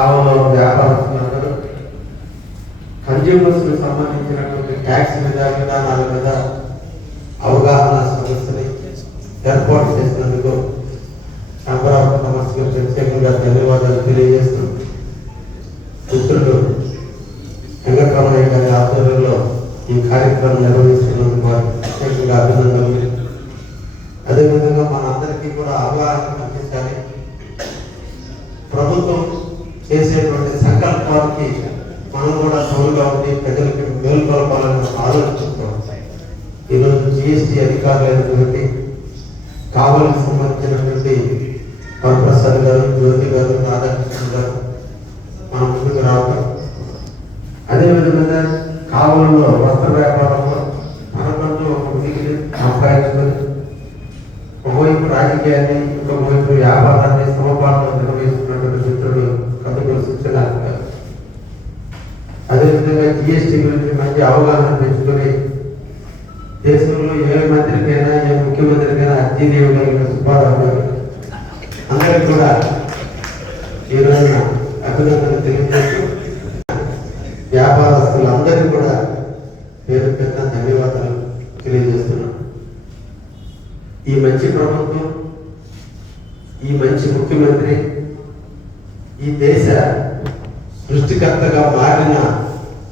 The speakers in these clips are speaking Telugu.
కావలో వ్యాపారస్తున్నారు కన్జ్యూమర్స్ సంబంధించినటువంటి ట్యాక్స్ మీద విధానాల మీద అవగాహన సదస్సుని ఏర్పాటు చేసినందుకు అమరావతి సమస్యకు ప్రత్యేకంగా ధన్యవాదాలు తెలియజేస్తూ మిత్రులు వెంకటరమయ్య గారి ఆధ్వర్యంలో ఈ కార్యక్రమం నిర్వహిస్తున్నారు వారికి ప్రత్యేకంగా అభినందనలు అదేవిధంగా మన అందరికీ కూడా అవగాహన కల్పించాలి ప్రభుత్వం చేసేటువంటి సంకల్పానికి మనం కూడా తోడుగా ఉండి ప్రజలకు మేల్కొల్పాలని ఆలోచిస్తున్నాం ఈరోజు జిఎస్టి అధికారులైనటువంటి కావలికి సంబంధించినటువంటి వరప్రసాద్ గారు జ్యోతి గారు రాధాకృష్ణ గారు మన అదేవిధంగా కావలంలో వస్త్ర వ్యాపారంలో మనకంటూ ఒక ఉనికిని సంపాదించుకొని ఒకవైపు రాజకీయాన్ని ఇంకొకవైపు వ్యాపారాన్ని సమపాలన నిర్వహిస్తున్నటువంటి మిత్రుడు కథకులు శిక్షణ అదేవిధంగా జిఎస్టీ గురించి మంచి అవగాహన పెంచుకొని దేశంలో ఏ మంత్రికైనా ఏ ముఖ్యమంత్రికైనా అర్జీ ఇవ్వగలిగిన సుబ్బారావు గారు అందరికీ కూడా ఈ రోజున అభినందనలు తెలియజేస్తూ వ్యాపారస్తులందరికీ కూడా పేరు పెద్ద ధన్యవాదాలు తెలియజేస్తున్నాం ఈ మంచి ప్రభుత్వం ఈ మంచి ముఖ్యమంత్రి ఈ దేశ సృష్టికర్తగా మారిన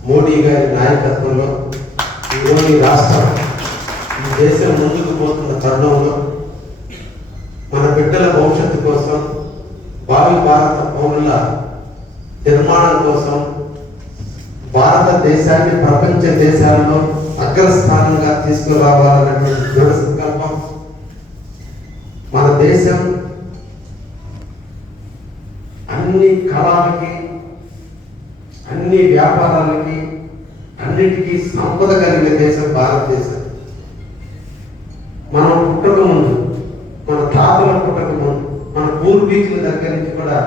మోడీ గారి నాయకత్వంలో ఈరోజు రాష్ట్రం ఈ దేశం ముందుకు పోతున్న తరుణంలో మన బిడ్డల భవిష్యత్తు కోసం భావి భారత పౌరుల నిర్మాణం కోసం భారతదేశాన్ని ప్రపంచ దేశాల్లో అగ్రస్థానంగా తీసుకురావాలన్నటువంటి దృఢ దేశం అన్ని కళలకి అన్ని వ్యాపారాలకి అన్నిటికీ సంపద కలిగిన దేశం భారతదేశం. మనం పుట్టక ముందు మన తాతల పుట్టక ముందు మన పూర్వీకుల దగ్గర నుంచి కూడా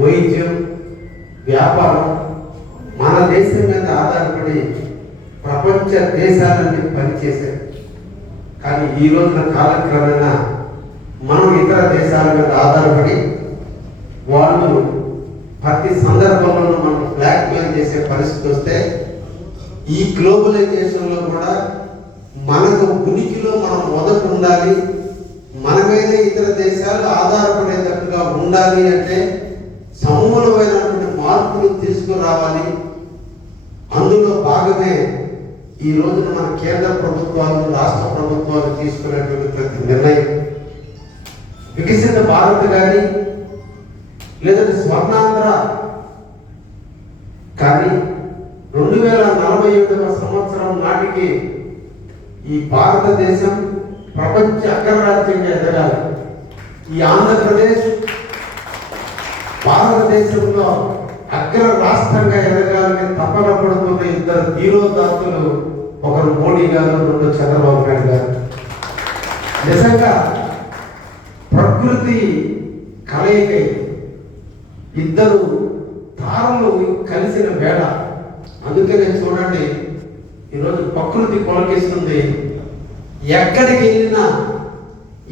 వైద్యం వ్యాపారం మన దేశం మీద ఆధారపడి ప్రపంచ దేశాలన్నీ పనిచేశాయి. కానీ ఈ రోజున కాలక్రమేణా మనం ఇతర దేశాల మీద ఆధారపడి వాళ్ళు ప్రతి సందర్భంలో మనం బ్లాక్ మెయిల్ చేసే పరిస్థితి వస్తే ఈ గ్లోబలైజేషన్లో కూడా మనకు ఉనికిలో మనం మొదట ఉండాలి మన మీద ఇతర దేశాలు ఆధారపడేటట్టుగా ఉండాలి అంటే సమూలమైనటువంటి మార్పులు తీసుకురావాలి. అందులో భాగమే ఈ రోజున మన కేంద్ర ప్రభుత్వాలు రాష్ట్ర ప్రభుత్వాలు తీసుకునేటువంటి ప్రతి నిర్ణయం. వికసిత భారత్ కానీ లేదంటే స్వర్ణాంధ్ర. కానీ రెండు వేల నలభై ఏడవ సంవత్సరం నాటికి ఈ భారతదేశం ప్రపంచ అగ్రరాజ్యంగా ఎదగాలి. ఈ ఆంధ్రప్రదేశ్ భారతదేశంలో అగ్ర రాష్ట్రంగా ఎదగాలని తపన పడుతున్న ఇద్దరు ధీరోదాత్తులు ఒకరు మోడీ గారు రెండు చంద్రబాబు నాయుడు గారు. నిజంగా ప్రకృతి కలయిక ఇద్దరు తారలు కలిసిన వేళ అందుకనే చూడండి ఈరోజు ప్రకృతి కొలకిస్తుంది ఎక్కడికి వెళ్ళినా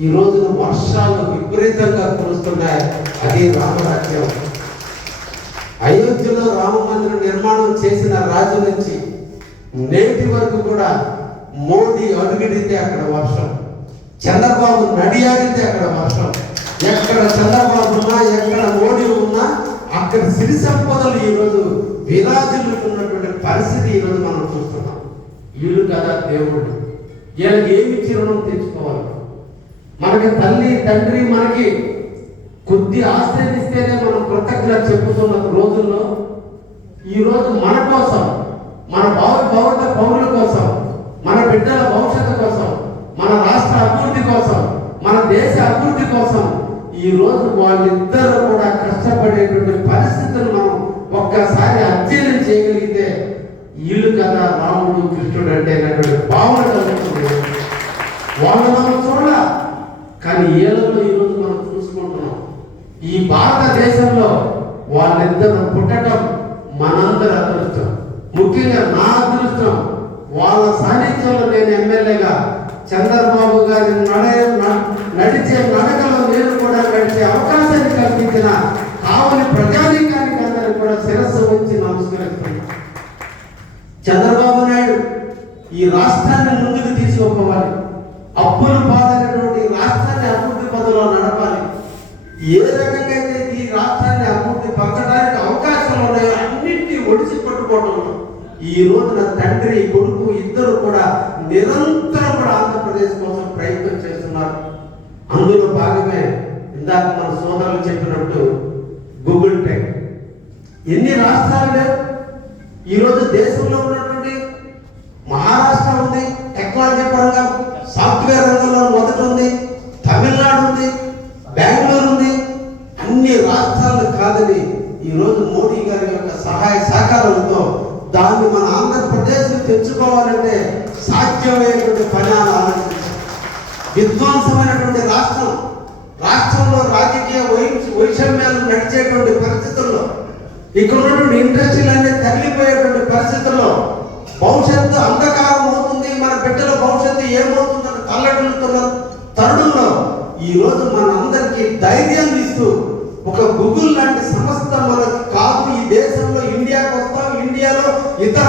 ఈ రోజున వర్షాలు విపరీతంగా కురుస్తున్నాయి. అది రామరాజ్యం. అయోధ్యలో రామ మందిరం నిర్మాణం చేసిన రాజు నుంచి నేటి వరకు కూడా మోడీ అడుగుడితే అక్కడ వర్షం. చంద్రబాబు నడియాడితే అక్కడ వర్షం ఎక్కడ చంద్రబాబు ఉన్నా ఎక్కడ మోడీ ఉన్నా అక్కడ సిరి సంపదలు ఈరోజు విరాజులుతున్నటువంటి పరిస్థితి ఈరోజు మనం చూస్తున్నాం. వీళ్ళు కదా దేవుడు. వీళ్ళకి ఏమి ఇచ్చి తెచ్చుకోవాలి మనకి తల్లి తండ్రి మనకి కొద్ది ఆశ్రయిస్తేనే మనం కృతజ్ఞత చెప్పుతున్న రోజుల్లో ఈ రోజు మన కోసం మన భావ పౌరుల కోసం మన బిడ్డల మన రాష్ట్ర అభివృద్ధి కోసం మన దేశ అభివృద్ధి కోసం ఈ రోజు వాళ్ళిద్దరూ కూడా కష్టపడేటువంటి పరిస్థితులు మనం ఒక్కసారి అధ్యయనం చేయగలిగితే వీళ్ళు కదా రాముడు కృష్ణుడు అంటే భావన కలుగుతుంది. వాళ్ళు మనం చూడ కానీ ఏళ్ళలో ఈరోజు మనం చూసుకుంటున్నాం. ఈ భారతదేశంలో వాళ్ళిద్దరు పుట్టడం మనందరి అదృష్టం. ముఖ్యంగా నా అదృష్టం వాళ్ళ సాన్నిధ్యంలో నేను ఎమ్మెల్యేగా చంద్రబాబు గారి నడ న- నడిచే నడకలో నేను కూడా నడిచే అవకాశాన్ని కల్పించిన కావలి వచ్చి నమస్కరిస్తున్నాను చంద్రబాబు నాయుడు ఈ రాష్ట్రాన్ని ముందుకు తీసుకోపోవాలి అప్పులు బాధైనటువంటి రాష్ట్రాన్ని అభివృద్ధి పదంలో నడపాలి. ఏ రకంగా అయితే ఈ రాష్ట్రాన్ని అభివృద్ధి పొందడానికి అవకాశాలు ఉన్నాయో అన్నింటినీ ఒడిసి పట్టుకోవడంలో ఈ రోజున తండ్రి కొడుకు ఇద్దరు కూడా నిరంతరం కూడా ఆంధ్రప్రదేశ్ కోసం ప్రయత్నం చేస్తున్నారు. అందులో భాగమే ఇందాక మన సోదరులు చెప్పినట్టు గూగుల్ పే. ఎన్ని రాష్ట్రాలు ఈరోజు దేశంలో ఉన్నటువంటి మహారాష్ట్ర ఉంది టెక్నాలజీ పరంగా సాఫ్ట్వేర్ రంగంలో మొదట ఉంది తమిళనాడు ఉంది బెంగళూరు ఉంది. అన్ని రాష్ట్రాలు కాదని ఈరోజు మోడీ గారి యొక్క సహాయ సహకారంతో దాన్ని మన ఆంధ్రప్రదేశ్ తెచ్చుకోవాలంటే సాధ్యమైనటువంటి పని అని ఆలోచించారు విధ్వంసమైనటువంటి రాష్ట్రం రాష్ట్రంలో రాజకీయ వై- వైషమ్యాలు నడిచేటువంటి పరిస్థితుల్లో ఇక్కడ ఉన్నటువంటి ఇండస్ట్రీలు అన్ని తగిలిపోయేటువంటి పరిస్థితుల్లో భవిష్యత్తు అంధకారం అవుతుంది మన బిడ్డల భవిష్యత్తు ఏమవుతుందని తల్లడిల్లుతున్న తరుణంలో ఈ రోజు మనందరికీ ధైర్యం ఇస్తూ ఒక గూగుల్ లాంటి సంస్థ మనకు కాదు ఈ దేశంలో ఇండియాకి వస్తాం ఇండియాలో ఇతర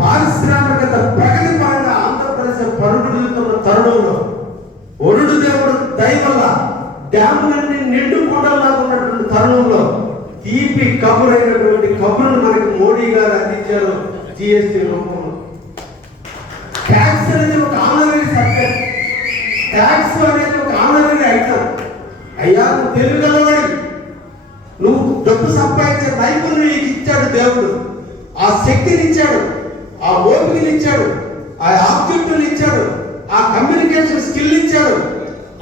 పారిశ్రామికత ప్రగతి పరంగా ఆంధ్రప్రదేశ్ పరుడుతున్న తరుణంలో ఒరుడు దేవుడు దయవల్ల డ్యాములన్నీ నిండు కొండలాగా ఉన్నటువంటి తరుణంలో తీపి కబురైనటువంటి కబురును మనకి మోడీ గారు అందించారు జిఎస్టీ రూపంలో. ట్యాక్స్ అనేది ఒక ఆనరీ సబ్జెక్ట్ ట్యాక్స్ అనేది ఒక ఆనరీ ఐటమ్ అయ్యా నువ్వు తెలుగు నువ్వు డబ్బు సంపాదించే నైపుణ్యం నీకు ఇచ్చాడు దేవుడు. ఆ శక్తిని ఇచ్చాడు ఆ ఓపికని ఇచ్చాడు ఆ ఆబ్జెక్టులు ఇచ్చాడు ఆ కమ్యూనికేషన్ స్కిల్ ఇచ్చాడు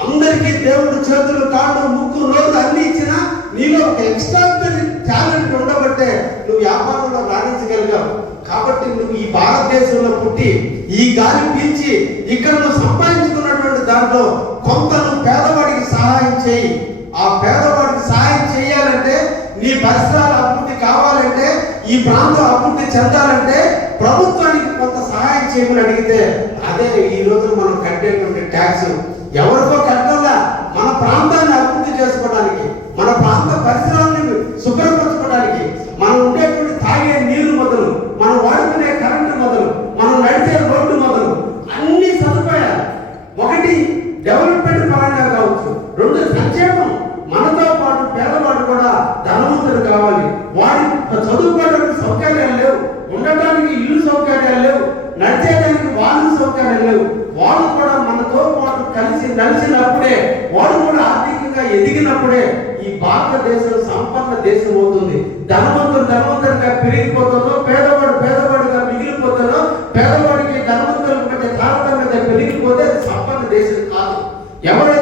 అందరికీ దేవుడు చేతులు కాళ్ళు ముక్కు నోరు అన్ని ఇచ్చినా నీలో ఒక ఎక్స్ట్రాడినరీ టాలెంట్ ఉండబట్టే నువ్వు వ్యాపారంలో రాణించగలిగావు. కాబట్టి నువ్వు ఈ భారతదేశంలో పుట్టి ఈ గాలి పీల్చి ఇక్కడ నువ్వు సంపాదించుకున్నటువంటి దాంట్లో కొంత నువ్వు పేదవాడికి సహాయం చేయి. ఆ పేదవాడికి సహాయం చేయాలంటే నీ పరిశ్రమ ఈ ప్రాంతం అభివృద్ధి చెందాలంటే ప్రభుత్వానికి కొంత సహాయం చేయమని అడిగితే అదే ఈ రోజు మనం కట్టేటువంటి ట్యాక్స్ ఎవరికో కట్టాలా మన ప్రాంతాన్ని అభివృద్ధి చేసుకోవడానికి మన ప్రాంత పరిసరాలను శుభ్రపరచుకోవడానికి మనం ఉండేటువంటి తాగే నీరు మొదలు మనం వాడుకునే కరెంటు మొదలు మనం నడిచే రోడ్డు మొదలు అన్ని సదుపాయాలు ఒకటి డెవలప్మెంట్ పరంగా కావచ్చు రెండు సంక్షేమం మనతో పాటు పేదవాడు కూడా ధనవంతుడు కావాలి వాడి చదువుకోవడానికి సౌకర్యాలు లేవు ఉండటానికి ఇల్లు సౌకర్యాలు లేవు నడిచేయడానికి వాహన సౌకర్యాలు లేవు వాడు కూడా మనతో పాటు కలిసి నలిచినప్పుడే వాడు కూడా ఆర్థికంగా ఎదిగినప్పుడే ఈ భారతదేశం దేశం అవుతుంది ధనవంతుడు ధనవంతుడిగా పెరిగిపోతుందో పేదవాడు పేదవాడిగా మిగిలిపోతానో పేదవాడికి ధనవంతుల కంటే తారతమ్యత పెరిగిపోతే అది సంపన్న దేశం కాదు. ఎవరు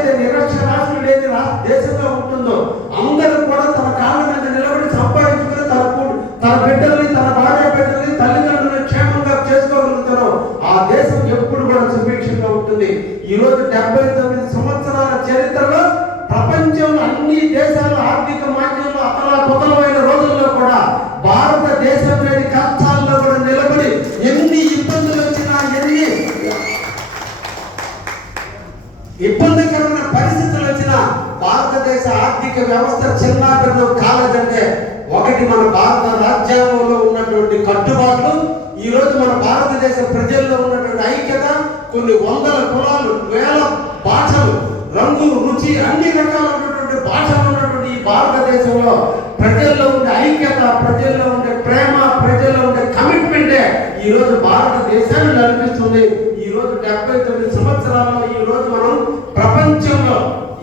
ఈ రోజు భారతదేశాన్ని నడిపిస్తుంది. ఈ రోజు డెబ్బై తొమ్మిది సంవత్సరాల్లో ఈ రోజు మనం ప్రపంచంలో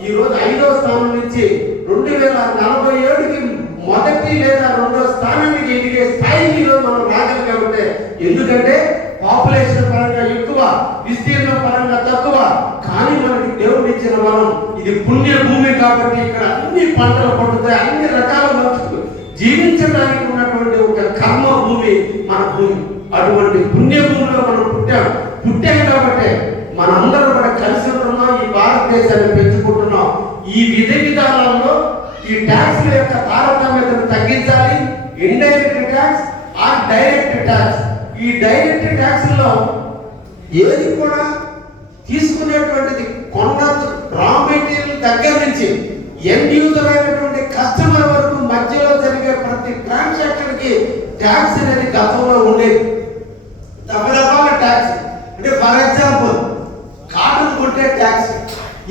ఈ రోజు ఐదో స్థానం నుంచి రెండు వేల నలభై ఏడుకి మొదటి లేదా రెండో స్థానానికి ఎదిగే కాబట్టి ఎందుకంటే పాపులేషన్ పరంగా ఎక్కువ విస్తీర్ణం పరంగా తక్కువ కానీ మనకి దేవుడు ఇచ్చిన మనం ఇది పుణ్య భూమి కాబట్టి ఇక్కడ అన్ని పంటలు పండుతాయి అన్ని రకాల మనుషులు జీవించడానికి ఉన్నటువంటి ఒక కర్మ భూమి మన భూమి. అటువంటి పుణ్యభూమిలో మనం పుట్టాం. పుట్టాం కాబట్టి మనందరం కూడా కలిసి ఉంటున్నాం ఈ భారతదేశాన్ని పెంచుకుంటున్నాం. ఈ విధి విధానంలో ఈ ట్యాక్స్ యొక్క తారతమ్యతను తగ్గించాలి. ఇండైరెక్ట్ ట్యాక్స్ ఆ డైరెక్ట్ ట్యాక్స్ ఈ డైరెక్ట్ ట్యాక్స్లో ఏది కూడా తీసుకునేటువంటిది కొన్న రా మెటీరియల్ దగ్గర నుంచి ఎండ్ యూజర్ అయినటువంటి కస్టమర్ వరకు మధ్యలో జరిగే ప్రతి ట్రాన్సాక్షన్కి ట్యాక్స్ అనేది గతంలో ఉండేది రకరకాల ట్యాక్స్ అంటే ఫర్ ఎగ్జాంపుల్ కాటన్ కొట్టే ట్యాక్స్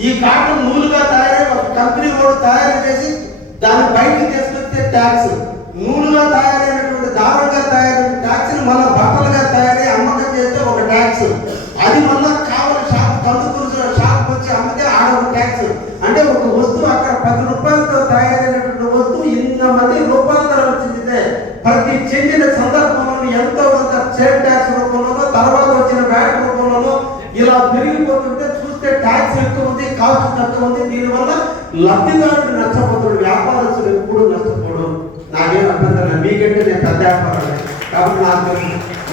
ఈ కాటన్ నూలుగా తయారై ఒక కంపెనీ కూడా తయారు చేసి దాన్ని బయటకు తీసుకొచ్చే ట్యాక్స్ నూలుగా తయారైనటువంటి దారంగా తయారైన ట్యాక్స్ మళ్ళీ బట్టలుగా తయారై అమ్మకం చేస్తే ఒక ట్యాక్స్ అది మళ్ళీ కావాలి షాప్ కందుకూరు షాప్ వచ్చి అమ్మితే ఆడ ఒక ట్యాక్స్ అంటే ఒక వస్తువు అక్కడ పది రూపాయలతో తయారైనటువంటి వస్తువు ఇంత మంది రూపాంతరం చెందితే ప్రతి చెందిన సందర్భంలో ఎంతో కొంత సేల్ ట్యాక్స్ రూపంలోనో తర్వాత వచ్చిన వ్యాట్ రూపంలోనో ఇలా పెరిగిపోతుంటే ఎందుకంటే ట్యాక్స్ ఎక్కువ ఉంది కాస్ట్ తక్కువ ఉంది దీనివల్ల లబ్ధిదారుడు నష్టపోతాడు వ్యాపారస్తులు ఎప్పుడు నష్టపోడు. నాకేం అభ్యంతరం మీకంటే నేను పెద్ద వ్యాపారం కాబట్టి నాకు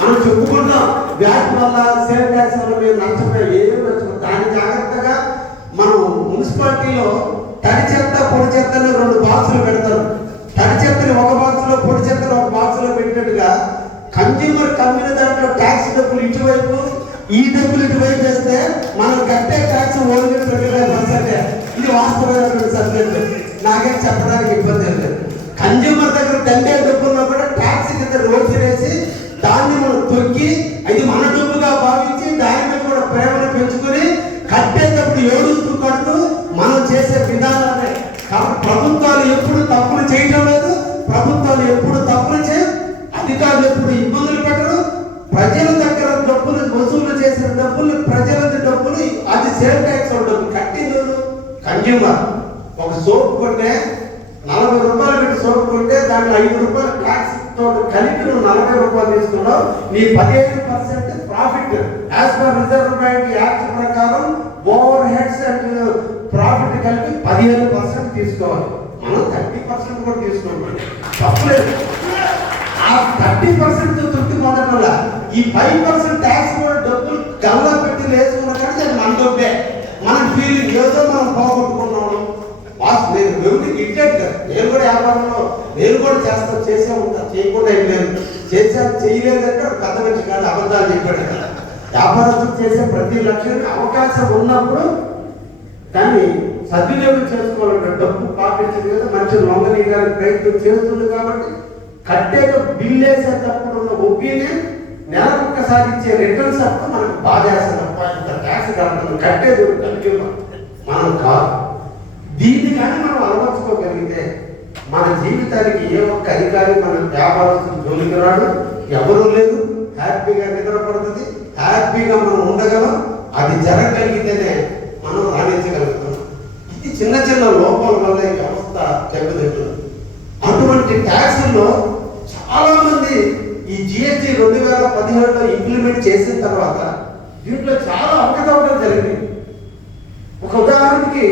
మనం చెప్పుకున్నాం వ్యాట్ వల్ల సేల్ ట్యాక్స్ వల్ల మేము నష్టపోయాం ఏమి నష్టపోయి దాన్ని జాగ్రత్తగా మనం మున్సిపాలిటీలో తడి చెత్త పొడి చెత్తను రెండు బాక్సులు పెడతారు. తడి చెత్తని ఒక బాక్స్లో పొడి చెత్తను ఒక బాక్స్లో పెట్టినట్టుగా కన్జ్యూమర్ కమ్మిన దాంట్లో ట్యాక్స్ డబ్బులు ఇటువైపు ఈ డబ్బులు ఇటువైపు చేస్తే మనం కట్టే tax only twenty five percent ఇది వాస్తవమైనటువంటి సబ్జెక్ట్. నాకేం చెప్పడానికి ఇబ్బంది లేదు. కన్జ్యూమర్ దగ్గర తండే డబ్బు ఉన్నా కూడా ట్యాక్స్ కింద రోజు వేసి దాన్ని మనం తొక్కి అది మన డబ్బుగా భావించి దాని మీద కూడా ప్రేమను పెంచుకొని కట్టేటప్పుడు ఏడుస్తూ కడుతూ మనం చేసే విధానాలే. కాబట్టి ప్రభుత్వాలు ఎప్పుడు తప్పులు చేయడం లేదు. ప్రభుత్వాలు ఎప్పుడు తప్పులు చేయ అధికారులు ఎప్పుడు ఇబ్బందులు పెట్టరు. ప్రజల డబ్బులు ప్రజలది డబ్బులు అది సేల్ ట్యాక్స్ డబ్బు కట్టింది కన్జ్యూమర్ ఒక సోప్ కొంటే నలభై రూపాయలు పెట్టి సోప్ కొంటే దాంట్లో ఐదు రూపాయలు ట్యాక్స్తో కలిపి నువ్వు నలభై రూపాయలు తీసుకున్నావు. నీ పదిహేను percent profit as per Reserve Bank act ప్రకారం ఓవర్ హెడ్స్ అండ్ ప్రాఫిట్ కలిపి పదిహేను పర్సెంట్ తీసుకోవాలి. మనం థర్టీ పర్సెంట్ కూడా తీసుకోవాలి తప్పలేదు ఆ థర్టీ పర్సెంట్ తృప్తి పొందడం వల్ల ఈ ఫైవ్ పర్సెంట్ ట్యాక్స్ కూడా డబ్బులు గల్లా పెట్టి వేసుకున్న కానీ అది మన డబ్బే. మనం ఫీలింగ్ ఏదో మనం పోగొట్టుకున్నాము. వాస్తు నేను ఎవరికి గిట్టేది కదా. నేను కూడా వ్యాపారంలో నేను కూడా చేస్తా చేసే ఉంటా. చేయకుండా ఏం లేదు. చేశాను చేయలేదంటే ఒక పెద్ద మనిషి కాదు అబద్ధాలు చెప్పాడు కదా. వ్యాపారస్తులు చేసే ప్రతి లక్ష్యానికి అవకాశం ఉన్నప్పుడు కానీ సద్వినియోగం చేసుకోవాలంటే డబ్బు పాటించడం కదా మంచి లొంగనీయడానికి ప్రయత్నం చేస్తుంది కాబట్టి కట్టేట బిల్ వేసేటప్పుడు ఉన్న ఒపీనియన్ నెలకు ఒక్కసారి ఇచ్చే రిటర్న్స్ తప్ప మనకు బాధేస్తాం తప్ప ఇంత ట్యాక్స్ కడుతున్నాం కట్టేది కన్జ్యూమర్ మనం కాదు. దీన్ని కానీ మనం అలవర్చుకోగలిగితే మన జీవితానికి ఏ ఒక్క అధికారి మన వ్యాపారస్తులు జోలికి రాడు ఎవరూ లేదు హ్యాపీగా నిద్రపడుతుంది. హ్యాపీగా మనం ఉండగలం. అది జరగగలిగితేనే మనం రాణించగలుగుతాం ఇది చిన్న చిన్న లోపాల వల్ల ఈ వ్యవస్థ దెబ్బతింటుంది. అటువంటి ట్యాక్సుల్లో చాలామంది ఈ జిఎస్టి రెండు వేల పదిహేడులో ఇంప్లిమెంట్ చేసిన తర్వాత దీంట్లో చాలా అవకతవకలు జరిగింది ఒక ఉదాహరణకి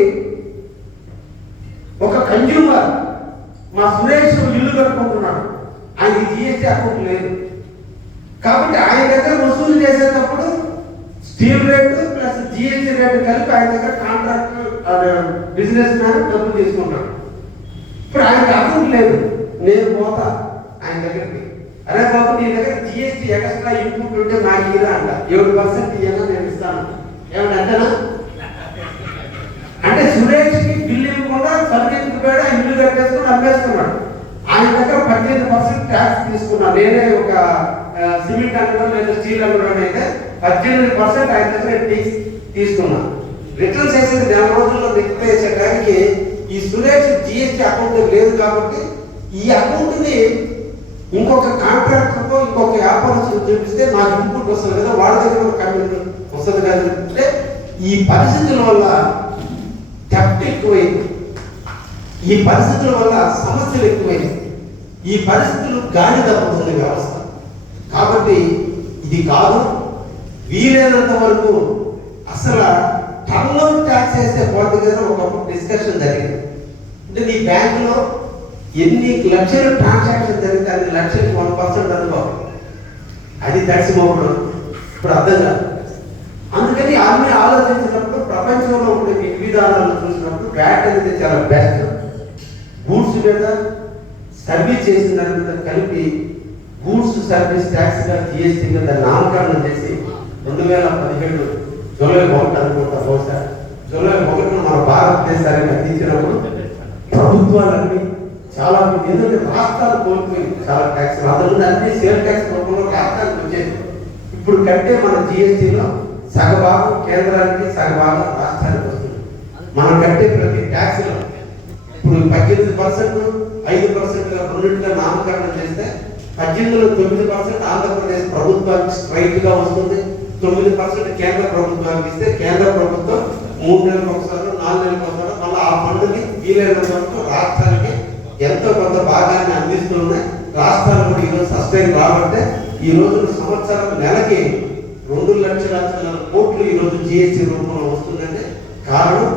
ఒక కన్జ్యూమర్ మా సురేష్ ఇల్లు కట్టుకుంటున్నాడు. ఆయనకి జిఎస్టీ అకౌంట్ లేదు. కాబట్టి ఆయన దగ్గర వసూలు చేసేటప్పుడు steel rate plus GST rate కలిపి ఆయన దగ్గర కాంట్రాక్ట్ బిజినెస్ మ్యాన్ డబ్బులు తీసుకుంటాడు. ఇప్పుడు ఆయనకి అకౌంట్ లేదు. నేను పోతా. ఆయన దగ్గరికి అరే బాబు నీ దగ్గర జిఎస్టీ ఎక్స్ట్రా ఇన్పుట్ ఉంటే నాకు ఇలా అంట. ఏడు పర్సెంట్ ఇయ్యనా నేను ఇస్తాను. ఏమన్నా అంటనా అంటే సురేష్కి బిల్లు ఇవ్వకుండా సర్వీస్కి రూపాయలు ఇల్లు కట్టేసుకుని అమ్మేస్తున్నాడు. ఆయన దగ్గర పద్దెనిమిది పర్సెంట్ ట్యాక్స్ తీసుకున్నా. నేనే ఒక సిమెంట్ అమ్మడం లేదా స్టీల్ అమ్మడం అయితే పద్దెనిమిది పర్సెంట్ ఆయన దగ్గర తీస్- తీసుకున్నా. రిటర్న్ చేసిన నెల రోజుల్లో రిటర్న్ టైంకి ఈ సురేష్ జిఎస్టీ అకౌంట్ లేదు కాబట్టి ఈ అకౌంట్ని ఇంకొక కాంట్రాక్టర్తో ఇంకొక వ్యాపారస్తులు చూపిస్తే నాకు ఇన్పుట్ వస్తుంది కదా వాళ్ళ దగ్గర ఒక కమిటీ వస్తుంది కదా అంటే ఈ పరిస్థితుల వల్ల డెప్ట్ ఎక్కువైంది. ఈ పరిస్థితుల వల్ల సమస్యలు ఎక్కువైంది ఈ పరిస్థితులు గాలి తప్పుతుంది వ్యవస్థ కాబట్టి ఇది కాదు వీలైనంత వరకు అసలు టర్న్ అవుట్ ట్యాక్స్ వేస్తే పోతుంది కదా ఒకప్పుడు డిస్కషన్ జరిగింది. అంటే నీ బ్యాంకులో ఎన్ని లక్షలు ట్రాన్సాక్షన్ జరిగితే అన్ని లక్షలకి వన్ పర్సెంట్ అనుకో. అది దర్శమవుడు ఇప్పుడు అర్థం కాదు. అందుకని అన్ని ఆలోచించినప్పుడు ప్రపంచంలో ఉండే విధి విధానాలు చూసినప్పుడు బ్యాట్ అనేది చాలా బెస్ట్ గూడ్స్ మీద సర్వీస్ చేసిన దాని మీద కలిపి గూడ్స్ సర్వీస్ ట్యాక్స్గా జిఎస్టీ మీద నామకరణం చేసి రెండు వేల పదిహేడు జూలై ఒకటి అనుకుంటా బహుశా. జూలై ఒకటిన మన భారతదేశానికి అందించినప్పుడు ప్రభుత్వాలన్నీ చాలా ఎందుకంటే రాష్ట్రాలు కోల్పోయింది చాలా ట్యాక్స్ అందులో అన్ని సేల్ ట్యాక్స్ రూపంలో రాష్ట్రానికి వచ్చేది. ఇప్పుడు కంటే మన జిఎస్టీలో సగభాగం కేంద్రానికి సగభాగం రాష్ట్రానికి వస్తుంది. మనం కట్టే ప్రతి ట్యాక్స్లో ఇప్పుడు పద్దెనిమిది పర్సెంట్ ఐదు పర్సెంట్ రెండింటిగా నామకరణం చేస్తే పద్దెనిమిదిలో తొమ్మిది పర్సెంట్ ఆంధ్రప్రదేశ్ ప్రభుత్వానికి స్ట్రైట్గా వస్తుంది. తొమ్మిది పర్సెంట్ కేంద్ర ప్రభుత్వానికి ఇస్తే కేంద్ర ప్రభుత్వం మూడు నెలలకు ఒకసారి నాలుగు నెలలకు ఒకసారి మళ్ళీ ఆ ఫండ్ని వీలైనంత వరకు రాష్ట్రానికి ఎంతో కొంత భాగాన్ని అందిస్తున్నాయి రాష్ట్రాలు కూడా ఈరోజు సస్టైన్ రాబట్టే ఈ రోజు సంవత్సరం నెలకి రెండు లక్షల కోట్లు ఈ రోజు జిఎస్టీ రూపంలో వస్తుందంటే కారణం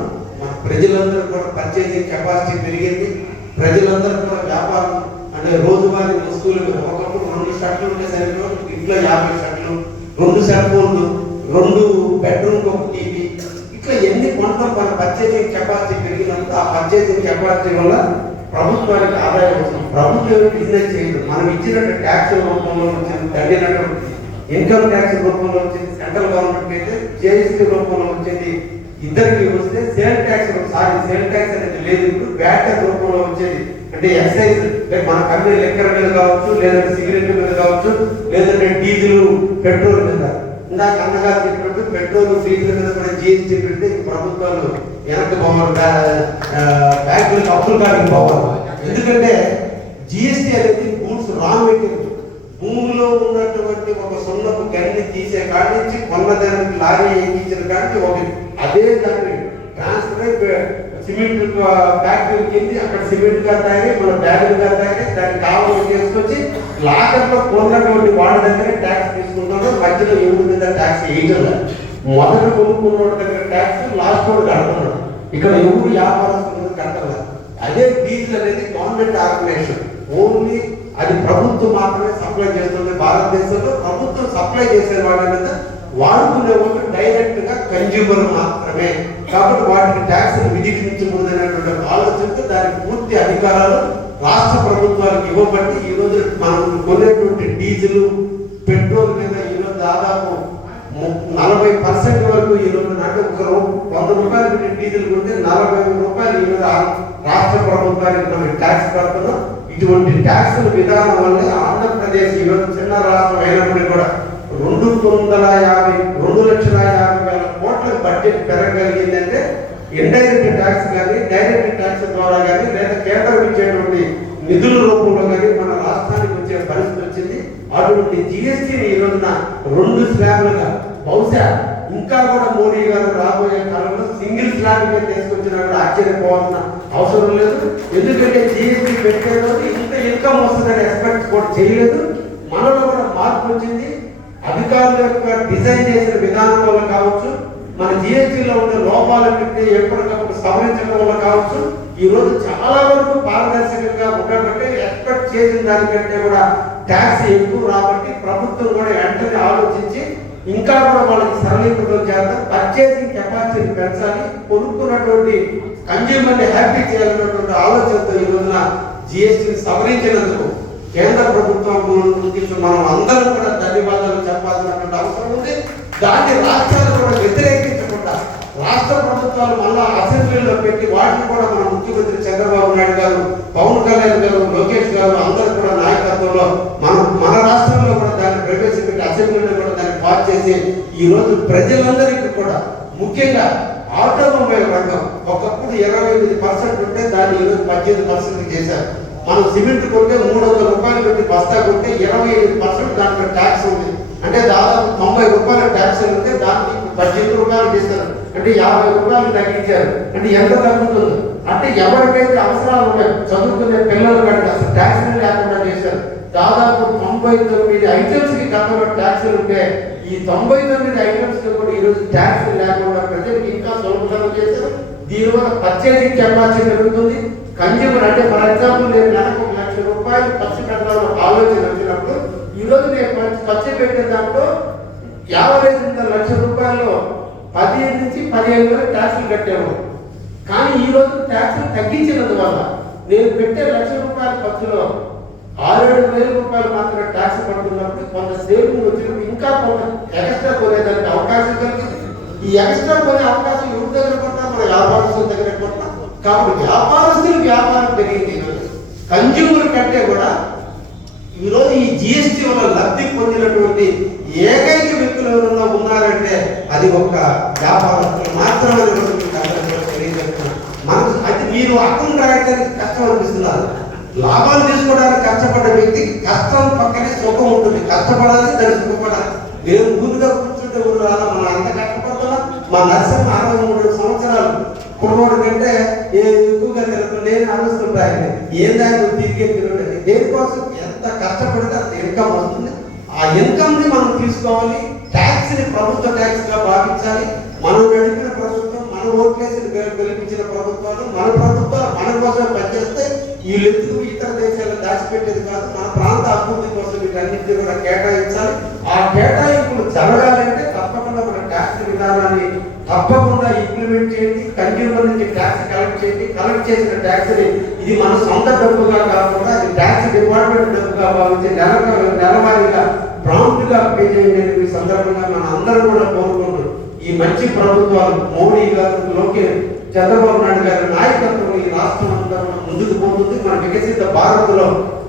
మన ప్రజలందరూ కూడా పర్చేసింగ్ కెపాసిటీ పెరిగింది. ప్రజలందరూ కూడా వ్యాపారం అంటే రోజువారీ వస్తువులు ఒకప్పుడు రెండు షర్ట్లు ఉండే సరిగ్గా ఇంట్లో యాభై షర్ట్లు రెండు సెల్ ఫోన్లు రెండు బెడ్రూమ్ ఒక టీవీ ఇట్లా ఎన్ని కొంటాం మన పర్చేసింగ్ కెపాసిటీ పెరిగినంత ఆ పర్చేసింగ్ కెపాసిటీ వల్ల ప్రభుత్వానికి ఆదాయం వస్తుంది ప్రభుత్వం బిజినెస్ చేయదు. మనం ఇచ్చినట్టు ట్యాక్స్ రూపంలో వచ్చింది తగ్గినట్టు ఇన్కమ్ ట్యాక్స్ రూపంలో వచ్చింది సెంట్రల్ గవర్నమెంట్ అయితే జిఎస్టీ రూపంలో వచ్చింది. ఇద్దరికి వస్తే sale tax sorry sale tax అనేది లేదు. ఇప్పుడు బ్యాటర్ రూపంలో వచ్చేది. అంటే ఎక్సైజ్ like మన కంపెనీ లెక్కల మీద కావచ్చు లేదంటే సిగరెట్ మీద కావచ్చు లేదంటే డీజిల్ పెట్రోల్ మీద. ఇందాక అన్నగారు చెప్పినట్టు పెట్రోల్ డీజిల్ మీద కూడా జిఎస్టీ పెడితే ప్రభుత్వాలు వెనక్కి పోవాలి బ్యాంకులకు అప్పులు కాడికి పోవాలి. ఎందుకంటే జిఎస్టీ అనేది గూడ్స్ రా మెటీరియల్ భూమిలో ఉన్నటువంటి ఒక సున్నపు గన్ని తీసే కాడి నుంచి కొన్న దానికి లారీ ఎక్కించిన కాడి ఒకటి అదే దాన్ని ట్రాన్స్ఫర్ సిమెంట్ ఫ్యాక్టరీకి వెళ్ళి అక్కడ సిమెంట్గా తయారై మన బ్యాగులుగా తయారై దాన్ని కావాలి చేసుకొచ్చి లాకర్లో కొన్నటువంటి వాళ్ళ దగ్గర ట్యాక్స్ తీసుకుంటారు మధ్యలో ఎవరి ట్యాక్స్ వేయడం మొదట కొనుక్కున్న దగ్గర ట్యాక్స్ లాస్ట్ వాడు కడుతున్నాడు. ఇక్కడ ఎవరు వ్యాపారస్తులు కట్టలేదు అదే డీజిల్ అనేది గవర్నమెంట్ ఆర్గనైజేషన్ ఓన్లీ అది ప్రభుత్వం మాత్రమే సప్లై చేస్తుంది. భారతదేశంలో ప్రభుత్వం సప్లై చేసే వాళ్ళ మీద వాడుకునే వాళ్ళు డైరెక్ట్గా కన్జ్యూమర్ మాత్రమే. కాబట్టి వాటికి ట్యాక్స్ విధించకూడదనేటువంటి ఆలోచనతో దానికి పూర్తి అధికారాలు రాష్ట్ర ప్రభుత్వానికి ఇవ్వబట్టి ఈ రోజు మనం కొనేటువంటి డీజిల్ పెట్రోల్ మీద ఈ రోజు దాదాపు నలభై పర్సెంట్ వరకు ఈ రోజు అంటే ఒక వంద రూపాయలు పెట్టి డీజిల్ కొంటే నలభై రూపాయలు ఈ రోజు రాష్ట్ర ప్రభుత్వానికి మనం ట్యాక్స్ కడుతున్నాం. ఇటువంటి ట్యాక్స్ విధానం వల్ల ఆంధ్రప్రదేశ్ ఈ రోజు చిన్న రాష్ట్రం అయినప్పటికీ కూడా రెండు వందల యాభై రెండు లక్షల యాభై వేల కోట్ల బడ్జెట్ పెరగగలిగిందంటే ఇండైరెక్ట్ ట్యాక్స్ కానీ డైరెక్ట్ ట్యాక్స్ ద్వారా కానీ లేదా కేంద్రం ఇచ్చేటువంటి నిధుల రూపంలో కానీ మన రాష్ట్రానికి వచ్చే పరిస్థితి వచ్చింది. అటువంటి జిఎస్టీని ఈ రోజున రెండు స్లాబ్లుగా బహుశా ఇంకా కూడా మోడీ గారు రాబోయే కాలంలో సింగిల్ స్లాబ్ మీద తీసుకొచ్చినా కూడా ఆశ్చర్యపోవాల్సిన అవసరం లేదు. ఎందుకంటే జిఎస్టీ పెట్టే రోజు ఇంత ఇన్కమ్ వస్తుందని ఎక్స్పెక్ట్ కూడా చేయలేదు. మనలో కూడా మార్పు వచ్చింది. అధికారుల యొక్క డిజైన్ చేసిన విధానం వల్ల కావచ్చు మన జిఎస్టీలో ఉన్న లోపాలన్నింటినీ ఎప్పటికప్పుడు సవరించడం వల్ల కావచ్చు ఈ రోజు చాలా వరకు పారదర్శకంగా ఉండబట్టి ఎక్స్పెక్ట్ చేసిన దానికంటే కూడా ట్యాక్స్ ఎక్కువ. రాబట్టి ప్రభుత్వం కూడా వెంటనే ఆలోచించి ఇంకా కూడా వాళ్ళకి సరళీకృతం చేద్దాం. పర్చేసింగ్ కెపాసిటీని పెంచాలి. కొనుక్కున్నటువంటి కన్జ్యూమర్ని హ్యాపీ చేయాలన్నటువంటి ఆలోచనతో ఈ రోజున జిఎస్టీని సవరించినందుకు కేంద్ర ప్రభుత్వం గురించి మనం అందరం కూడా ధన్యవాదాలు చెప్పాల్సినటువంటి అవసరం ఉంది. దాన్ని రాష్ట్రాలు కూడా వ్యతిరేకించకుండా రాష్ట్ర ప్రభుత్వాలు మళ్ళా అసెంబ్లీలో పెట్టి వాటిని కూడా మన ముఖ్యమంత్రి చంద్రబాబు నాయుడు గారు పవన్ కళ్యాణ్ గారు లోకేష్ గారు అందరూ కూడా నాయకత్వంలో మన మన రాష్ట్రంలో కూడా దాన్ని ప్రవేశపెట్టి అసెంబ్లీలో కూడా పాస్ చేసి ఈ రోజు ప్రజలందరికీ కూడా ముఖ్యంగా ఆటోమొబైల్ రంగం ఒకప్పుడు ఇరవై ఎనిమిది పర్సెంట్ ఉంటే దాన్ని ఈరోజు పద్దెనిమిది పర్సెంట్ చేశారు. మనం సిమెంట్ కొంటే మూడు వందల రూపాయలు పెట్టి బస్తా కొంటే ఇరవై ఎనిమిది పర్సెంట్ దాంట్లో ట్యాక్స్ ఉంది. అంటే దాదాపు తొంభై రూపాయల ట్యాక్స్ ఉంటే దానికి పద్దెనిమిది రూపాయలు చేస్తారు. అంటే యాభై రూపాయలు తగ్గించారు. అంటే ఎంత తగ్గుతుంది. అంటే ఎవరికైతే అవసరాలు ఉన్నాయో చదువుకునే పిల్లలు కంటే అసలు ట్యాక్స్ లేకుండా చేశారు. దాదాపు తొంభై తొమ్మిది ఐటమ్స్కి కట్టబడి ఉంటే ఈ తొంభై తొమ్మిది ఐటమ్స్ కూడా ఈరోజు ట్యాక్స్ లేకుండా ప్రజలకు ఇంకా సులభతరం చేశారు. దీనివల్ల పర్చేసింగ్ కెపాసిటీ పెరుగుతుంది. కన్జ్యూమర్ అంటే ఫర్ ఎగ్జాంపుల్ నేను నెలకు ఒక లక్ష రూపాయలు ఖర్చు పెట్టాలని ఆలోచన వచ్చినప్పుడు ఈ రోజు నేను ఖర్చు- పెట్టిన పెట్టే దాంట్లో యావరేజ్ ఇంత లక్ష రూపాయల్లో పదిహేను నుంచి పదిహేను వేల ట్యాక్స్లు కట్టాము. కానీ ఈరోజు రోజు తగ్గించినందువల్ల నేను పెట్టే లక్ష రూపాయల ఖర్చులో ఆరేడు వేల రూపాయలు మాత్రమే ట్యాక్స్ పడుతున్నప్పుడు కొంత సేవింగ్ వచ్చినప్పుడు ఇంకా కొంత ఎక్స్ట్రా కొనేదానికి అవకాశం కలిగింది. ఈ ఎక్స్ట్రా కొనే అవకాశం ఎవరి దగ్గర కొన్నా మన వ్యాపారస్తుల దగ్గర కొన్నా కాబట్టి వ్యాపారస్తులు వ్యాపారం పెరిగింది కన్జ్యూమర్ కంటే కూడా ఈరోజు ఈ జిఎస్టీ వల్ల లబ్ధి పొందినటువంటి ఏకైక వ్యక్తులు ఎవరన్నా ఉన్నారంటే అది ఒక వ్యాపారస్తులు మాత్రమే అని మనకు అయితే మీరు అకౌంట్ రాయడానికి కష్టం అనిపిస్తున్నారు. లాభాలు తీసుకోవడానికి కష్టపడ్డ వ్యక్తికి కష్టం పక్కనే సుఖం ఉంటుంది. కష్టపడాలి దాన్ని సుఖపడాలి. నేను ఊరిగా కూర్చుంటే ఊరు రాదా మనం అంత కష్టపడుతున్నా మా నర్సమ్మ అరవై మూడు సంవత్సరాలు కుర్రోడు కంటే ఏ ఎక్కువగా తిరుగుతుంది నేను ఆలోచిస్తుంటా ఆయన ఏం దాన్ని నువ్వు తిరిగే దేనికోసం ఎంత కష్టపడితే అంత ఇన్కమ్ వస్తుంది? ఆ ఇన్కమ్ని మనం తీసుకోవాలి. ట్యాక్స్ని ప్రభుత్వ ట్యాక్స్గా భావించాలి. మనం నడిపిన ప్రభుత్వం మన ఓట్లేసి గెలిపించిన ప్రభుత్వాలు మన ప్రభుత్వాలు మన కోసం పనిచేస్తే వీళ్ళెందుకు ఇతర దేశాల్లో దాచిపెట్టేది కాదు? మన ప్రాంత అభివృద్ధి కోసం వీటన్నింటినీ కూడా కేటాయించాలి. ఆ కేటాయింపులు జరగాలంటే తప్పకుండా మన ట్యాక్స్ విధానాన్ని తప్పకుండా ఇంప్లిమెంట్ చేయండి కన్జ్యూమర్ నుంచి ట్యాక్స్ కలెక్ట్ చేయండి. కలెక్ట్ చేసిన ట్యాక్స్ని ఇది మన సొంత డబ్బుగా కాకుండా అది ట్యాక్స్ డిపార్ట్మెంట్ డబ్బుగా భావించి నెల నెలవారీగా ప్రాంప్ట్ పే చేయండి ఈ సందర్భంగా మన అందరం కూడా కోరుకుంటున్నాం ఈ మంచి ప్రభుత్వాలు మోడీ గారు లోకేష్ చంద్రబాబు నాయుడు గారి నాయకత్వం ఈ రాష్ట్రం అంతా ముందుకు పోతుంది. మన వికసిత భారత్లో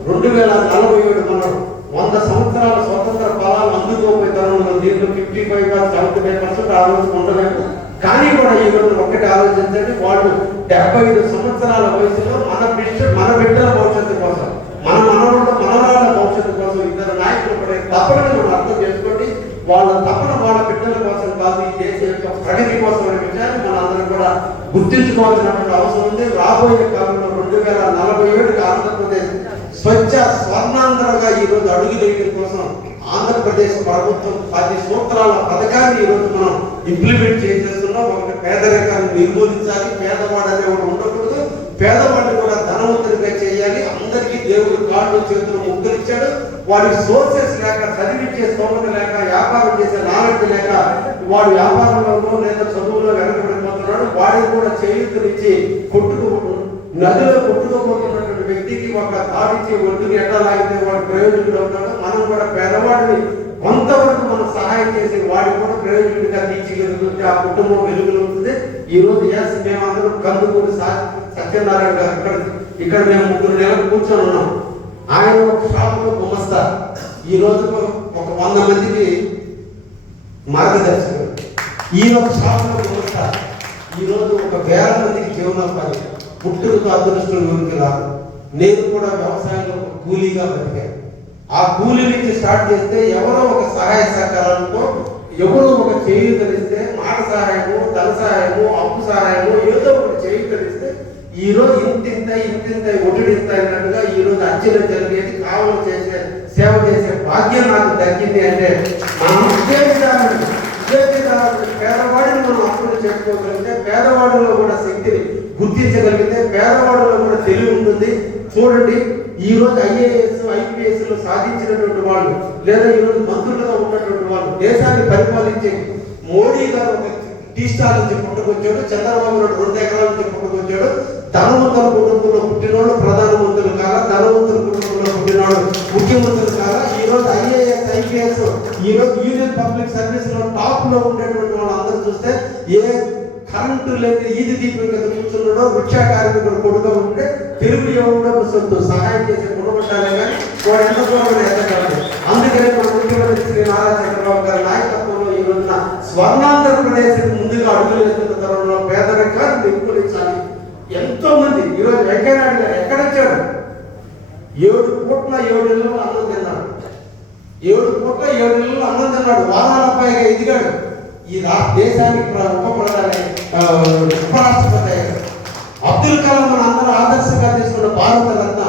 రెండు వేల నలభై ఏడు మనం వంద సంవత్సరాల స్వతంత్ర ఫలాలు అందుకోపోయే తరుణంలో దీంట్లో fifty five seventy five percent ఆలోచన ఉండలేదు కానీ కూడా ఈ రోజు ఒక్కటి ఆలోచించండి వాళ్ళు డెబ్బై ఐదు సంవత్సరాల వయసులో మన బిడ్డ మన బిడ్డల భవిష్యత్తు కోసం మన మనవాళ్ళ మనవాళ్ళ భవిష్యత్తు కోసం ఇద్దరు నాయకులు పడే తపనని మనం అర్థం చేసుకోండి. వాళ్ళ తపన వాళ్ళ బిడ్డల కోసం కాదు ఈ దేశం యొక్క ప్రగతి కోసం అనే విషయాన్ని మన గుర్తించుకోవాల్సినటువంటి అవసరం ఉంది. రాబోయే కాలంలో రెండు వేల నలభై ఏడుకి ఆంధ్రప్రదేశ్ స్వచ్ఛ స్వర్ణాంధ్రగా ఈ రోజు అడుగు వేయడం కోసం ఆంధ్రప్రదేశ్ ప్రభుత్వం పది సూత్రాల పథకాన్ని ఈరోజు మనం ఇంప్లిమెంట్ చేసేస్తున్నాం. ఒకటి పేదరికాన్ని నిర్మూలించాలి. పేదవాడు అనేవాడు ఉండకూడదు. పేదవాడిని కూడా ధనవంతుడిగా చేయాలి అందరికీ దేవుడు కాళ్ళు చేతులు ముగ్గులు వాడి సోర్సెస్ లేక చదివించే స్తోమత లేక వ్యాపారం చేసే నాలెడ్జ్ లేక వాడు వ్యాపారంలో లేదా చదువులో వెనకబడిపోతున్నాడు వాడికి కూడా చేయూతనిచ్చి కొట్టుకు నదిలో కొట్టుకోబోతున్నటువంటి వ్యక్తికి ఒక తాడిచ్చి ఒడ్డుకి ఎట్లా లాగితే వాడు ప్రయోజకుడు అవుతాడు మనం కూడా పేదవాడిని కొంతవరకు మనం సహాయం చేసి వాడికి కూడా ప్రయోజకుడిగా తీర్చిగలుగుతుంటే ఆ కుటుంబం వెలుగులుంటుంది ఈ రోజు ఎస్ మేమందరం కందుకూరి సత్యనారాయణ గారు ఇక్కడ ఇక్కడ మేము ముగ్గురు నెలలు కూర్చొని ఉన్నాం. ఆయన ఒక షాపులో గుమస్తా ఈ రోజు ఒక వంద మందికి మార్గదర్శకుడు ఈ ఒక షాపులో గుమస్తా ఈ రోజు ఒక వేల మందికి జీవనోపాధి పుట్టుకతో అదృష్టం ఎవరికి రాదు నేను కూడా వ్యవసాయంలో ఒక కూలీగా బతికాను. ఆ కూలీ నుంచి స్టార్ట్ చేస్తే ఎవరో ఒక సహాయ సహకారాలతో ఎవరో ఒక చేయూతనిస్తే మాట సహాయము ధన సహాయము అప్పు సహాయము ఏదో ఒకటి చేయూతనిస్తే ఈ రోజు ఇంతింత ఇంతింత ఇంత అన్నట్టుగా ఈ రోజు అర్జున జరిగేది కావలు చేసే సేవ చేసే భాగ్యం నాకు దక్కింది అంటే మనం ఇదే పేదవాడిని మనం అప్పులు చేసుకోగలిగితే పేదవాడిలో కూడా శక్తిని గుర్తించగలిగితే పేదవాడిలో కూడా తెలివి ఉంటుంది. చూడండి ఈ రోజు ఐఏఎస్ ఐపీఎస్లో సాధించినటువంటి వాళ్ళు లేదా ఈ రోజు మంత్రులుగా ఉన్నటువంటి వాళ్ళు దేశాన్ని పరిపాలించే మోడీ గారు ఒక టీ స్టాల్ నుంచి పుట్టుకొచ్చాడు చంద్రబాబు నాయుడు రెండు ఎకరాల నుంచి పుట్టుకొచ్చాడు. ధనవంతుల కుటుంబంలో పుట్టినోడు ప్రధానమంత్రులు కాల ధనవంతుల కుటుంబంలో పుట్టినోడు ముఖ్యమంత్రులు కాల ఈ రోజు ఐఏఎస్ ఐపీఎస్ ఈ రోజు యూనియన్ పబ్లిక్ సర్వీస్లో టాప్లో ఉండేటువంటి వాళ్ళందరూ చూస్తే ఏ కరెంటు లేని ఈది దీపం కింద కూర్చున్నాడో వృక్షా కార్మికుడు కొడుగా ఉంటే తెలుగు ఎవడో సొంత సహాయం చేసే గుణపడ్డాలే కానీ వాడు ఎంత దూరం అందుకనే మన ముఖ్యమంత్రి శ్రీ నారా చంద్రబాబు గారి నాయకత్వం స్వర్ణాంధ్రప్రదేశ్ ముందుగా అడుగులు వేస్తున్న తరంలో పేదరికాన్ని నిర్మూలించాలి ఎంతో మంది ఈరోజు వెంకయ్యనాయుడు గారు ఎక్కడొచ్చారు? ఏడు కోట్ల ఏడు నెలలు అన్నం తిన్నాడు ఏడు కోట్ల ఏడు నెలలు అన్నం తిన్నాడు. వారాల అబ్బాయిగా ఎదిగాడు. ఈ రా దేశానికి ప్ర- ఉప ప్రధాని ఉపరాష్ట్రపతి అబ్దుల్ కలాం మన అందరూ ఆదర్శంగా తీసుకున్న భారత రత్న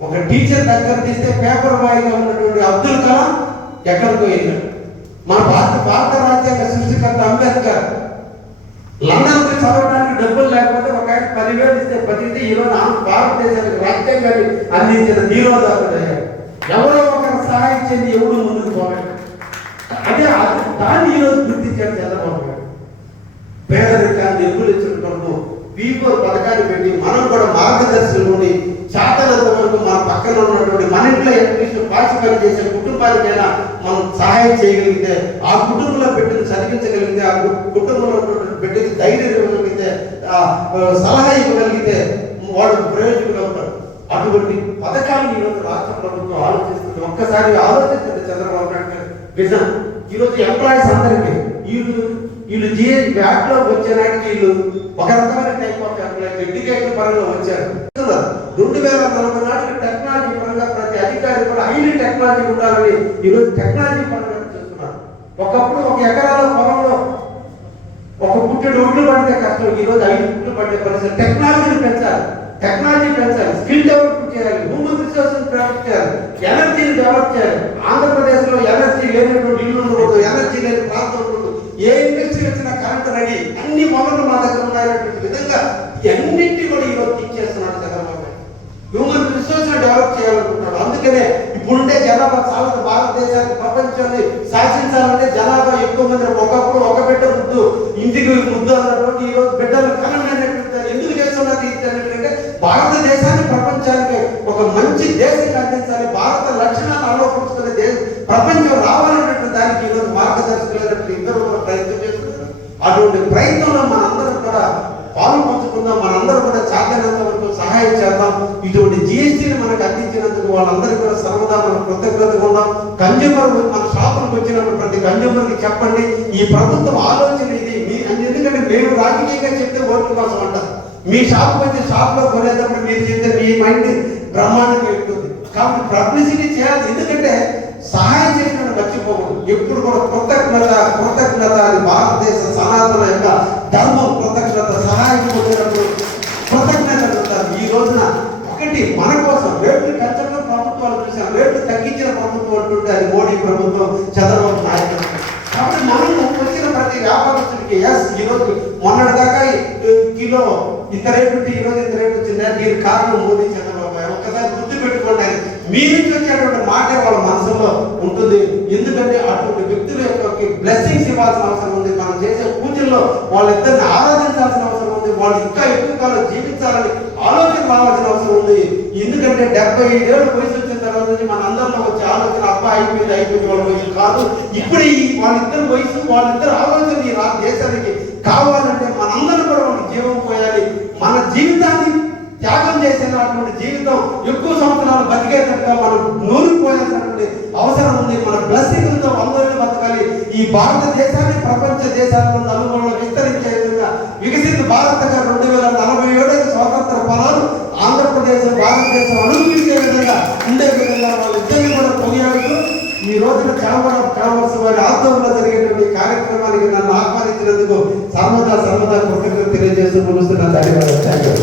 ఒక టీచర్ దగ్గర తీస్తే పేపర్ బాయ్గా ఉన్నటువంటి అబ్దుల్ కలాం ఎక్కడికి వెళ్ళాడు మన భారత భారత రాజ్యాంగ సృష్టికర్త అంబేద్కర్ లండన్కి చదవడానికి డబ్బులు లేకపోతే ఒక ఆయన పదివేలు ఇస్తే పదింటి ఈరోజు ఆంధ్ర భారతదేశానికి రాజ్యాంగాన్ని అందించిన నీరోధాకుడు ఎవరో ఒకరు సహాయం చేయండి ఎవరు ముందుకు పోవాలి అదే అది- దాన్ని ఈరోజు గుర్తించాడు చంద్రబాబు గారు పేదరికాన్ని నిర్మూలించడం కొరకు పీపుల్ పథకాన్ని పెట్టి మనం కూడా మార్గదర్శకులు ఉండి చాతనంత వరకు మన పక్కన ఉన్నటువంటి మన ఇంట్లో అట్లీస్ట్ పాచి పని చేసే కుటుంబానికైనా మనం సహాయం చేయగలిగితే ఆ కుటుంబంలో బిడ్డను చదివించగలిగితే ఆ కుటుంబంలో బిడ్డకి ధైర్యం ఇవ్వగలిగితే ఆ, సలహా ఇవ్వగలిగితే వాడు ప్రయోజకులు అవుతారు అటువంటి పథకాలను ఈరోజు రాష్ట్ర ప్రభుత్వం ఆలోచిస్తుంది. ఒక్కసారి ఆలోచించండి చంద్రబాబు నాయుడు గారు. విజన్ ఈరోజు ఎంప్లాయీస్ అందరికీ వీళ్ళు వీళ్ళు జిఏ బ్యాక్లో వచ్చే నాటికి వీళ్ళు ఒక రకమైన టైప్ ఆఫ్ ఎంప్లాయీస్ ఎడ్యుకేషన్ పరంగా వచ్చారు. రెండు వేల నలభై నాటికి టెక్నాలజీ పరంగా ప్రతి అధికారి కూడా హైలీ టెక్నాలజీ ఉండాలని ఈరోజు టెక్నాలజీ పరంగా చేస్తున్నారు. ఒకప్పుడు ఒక ఎకరాల పొలంలో ఒక పుట్టెడు ఒడ్లు పడితే కష్టం ఈ రోజు ఐదు పుట్లు పడే పరిస్థితి. టెక్నాలజీని పెంచాలి. టెక్నాలజీ పెంచాలి. స్కిల్ డెవలప్ చేయాలి. హ్యూమన్ రిసోర్సెస్ డెవలప్ చేయాలి. ఎనర్జీని డెవలప్ చేయాలి. ఆంధ్రప్రదేశ్లో ఎనర్జీ లేనటువంటి ఇల్లు ఉండకూడదు ఎనర్జీ లేని ప్రాంతం ఉండదు ఏ ఇండస్ట్రీ వచ్చినా కరెంట్ రెడీ. అన్ని వనరులు మా దగ్గర ఉన్నాయనేటువంటి విధంగా ఇవన్నింటినీ కూడా ఈరోజు తీసేస్తున్నాడు చంద్రబాబు హ్యూమన్ రిసోర్స్ డెవలప్ చేయాలనుకుంటున్నాడు. అందుకనే ఇప్పుడుండే జనాభా చాలా భారతదేశానికి ప్రపంచాన్ని శాసించాలంటే జనాభా ఎక్కువ మంది ఒకప్పుడు ఒక బిడ్డ ముద్దు ఇంటికి ముద్దు అన్నటువంటి ఈ రోజు బిడ్డలు కనలేనటువంటి ఎందుకు చేస్తున్నది అంటే భారతదేశాన్ని ప్రపంచానికి ఒక మంచి దేశం అందించాలి. భారత లక్షణాలు ఆలోచించుకునే దేశం ప్రపంచం రావాలన్నటువంటి దానికి ఈరోజు మార్గదర్శకులైనటువంటి ఇద్దరు ప్రయత్నం చేస్తున్నారు. అటువంటి ప్రయత్నంలో మనందరం కూడా పాలు పంచుకుందాం. మనందరం కూడా సాధ్యమైనంత వరకు సహాయం చేద్దాం. ఇటువంటి జీఎస్టీ వాళ్ళందరికీ కూడా సర్వదా మనం కృతజ్ఞతగా ఉన్నాం కన్జ్యూమర్ మన షాపులకు వచ్చినప్పుడు ప్రతి కన్జ్యూమర్కి చెప్పండి. ఈ ప్రభుత్వం ఆలోచన ఇది. మీ ఎందుకంటే మేము రాజకీయంగా చెప్తే ఓట్ల కోసం అంటారు. మీ షాప్ వచ్చి షాప్లో కొనేటప్పుడు మీరు చెప్తే మీ మైండ్ బ్రహ్మాండంగా ఎక్కుతుంది కాబట్టి పబ్లిసిటీ చేయాలి. ఎందుకంటే సహాయం చేసిన మర్చిపోకూడదు. ఎప్పుడు కూడా కృతజ్ఞత కృతజ్ఞత అది భారతదేశ సనాతన యొక్క ధర్మం. కృతజ్ఞత సహాయం పొందినప్పుడు కృతజ్ఞత ఈ రోజున ఒకటి మన కోసం రేపు ప్రభుత్వం అంటుంటే అది మోడీ ప్రభుత్వం చంద్రబాబు నాయుడు కాబట్టి మనం వచ్చిన ప్రతి వ్యాపారస్తుడికి ఎస్ ఈరోజు మొన్నటి దాకా కిలో ఇంత రేటు ఉంటే ఇంత రేటు వచ్చిందా? దీని కారణం మోడీ చంద్రబాబు ఒక్కసారి గుర్తు పెట్టుకోండి మీ నుంచి వచ్చేటువంటి మాటే వాళ్ళ మనసులో ఉంటుంది. ఎందుకంటే అటువంటి వ్యక్తుల యొక్క బ్లెస్సింగ్స్ ఇవ్వాల్సిన అవసరం ఉంది. మనం చేసే పూజల్లో వాళ్ళిద్దరిని ఆరాధించాల్సిన అవసరం ఉంది. వాళ్ళు ఇంకా ఎక్కువ కాలం జీవించాలని ఆలోచన రావాల్సిన అవసరం ఉంది. ఎందుకంటే డెబ్బై ఏళ్ళు వయసు వచ్చిన తర్వాత నుంచి మన ఆలోచన అయిపోయింది అయిపోయింది వాళ్ళ వయసు కాదు. ఇప్పుడు ఈ వాళ్ళిద్దరి వయసు వాళ్ళిద్దరు ఆలోచన ఈ దేశానికి కావాలంటే మనందరం కూడా మన జీవం పోయాలి. మన జీవితాన్ని త్యాగం చేసినటువంటి జీవితం ఎక్కువ సంవత్సరాలు బతికేటట్టుగా మనం నూరిపోయాల్సినటువంటి అవసరం ఉంది. మన బ్లెస్సింగ్లతో అందరినీ బతకాలి. ఈ భారతదేశాన్ని ప్రపంచ దేశాలను నలుగురులో విస్తరించే విధంగా వికసిత భారత్గా రెండు వేల నలభై ఏడు స్వాతంత్ర ఫలాలు ఆంధ్రప్రదేశ్ భారతదేశం అనుభవించే విధంగా ఉండే విధంగా వాళ్ళిద్దరిని కూడా ఈ రోజున చామర కామర్స్ వారి ఆధ్వర్యంలో జరిగేటువంటి కార్యక్రమానికి నన్ను ఆహ్వానించినందుకు సర్వదా సర్వదా కృతజ్ఞత తెలియజేస్తూ ములుస్తున్న ధన్యవాదాలు. Thank you